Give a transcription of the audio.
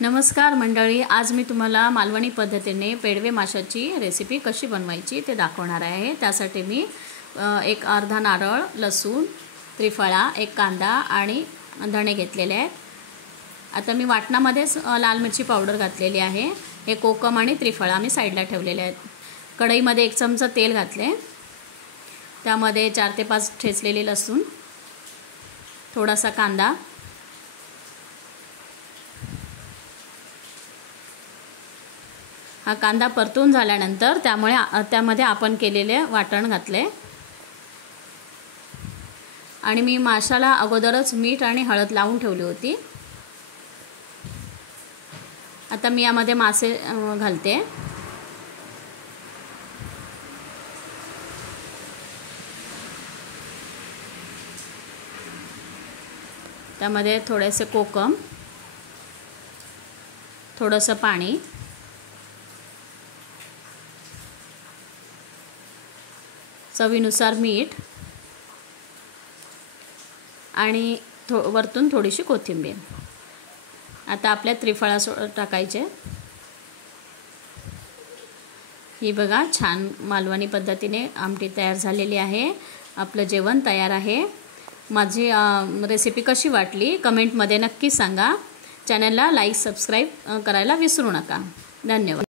नमस्कार मंडळी, आज मी तुम्हाला मालवणी पद्धतीने पेडवे माशाची रेसिपी कशी बनवायची ते दाखवणार आहे। त्यासाठी मी एक अर्धा नारळ, लसूण, त्रिफळा, एक कांदा आणि धणे घेतलेले आहेत। आता मी वाटणामध्ये लाल मिरची पावडर घातलेली आहे। हे कोकम आणि त्रिफळा मी साइडला ठेवलेले आहेत। कढईमध्ये 1 चमचा तेल घातले, त्यामध्ये 4 ते 5 ठेचलेले लसूण, थोडासा कांदा, हा कांदा परतून झाल्यानंतर त्यामध्ये आपण केलेले वाटण घातले आणि मी माशाला अगोदरच मीठ आणि हळद लावून ठेवली होती। आता मी यामध्ये मासे घालते। त्यामध्ये थोडेसे कोकम, थोडंसं पाणी, चवीनुसार मीठ आणि वरतून थोडीशी कोथिंबीर। आता आपल्या त्रिफळा टाकायचे। ही बघा, छान मालवणी पद्धतीने आमटी तयार झालेली आहे। आपलं जेवण तयार आहे। माझी रेसिपी कशी वाटली कमेंटमध्ये नक्की सांगा। चॅनलला लाईक सबस्क्राईब करायला विसरू नका। धन्यवाद।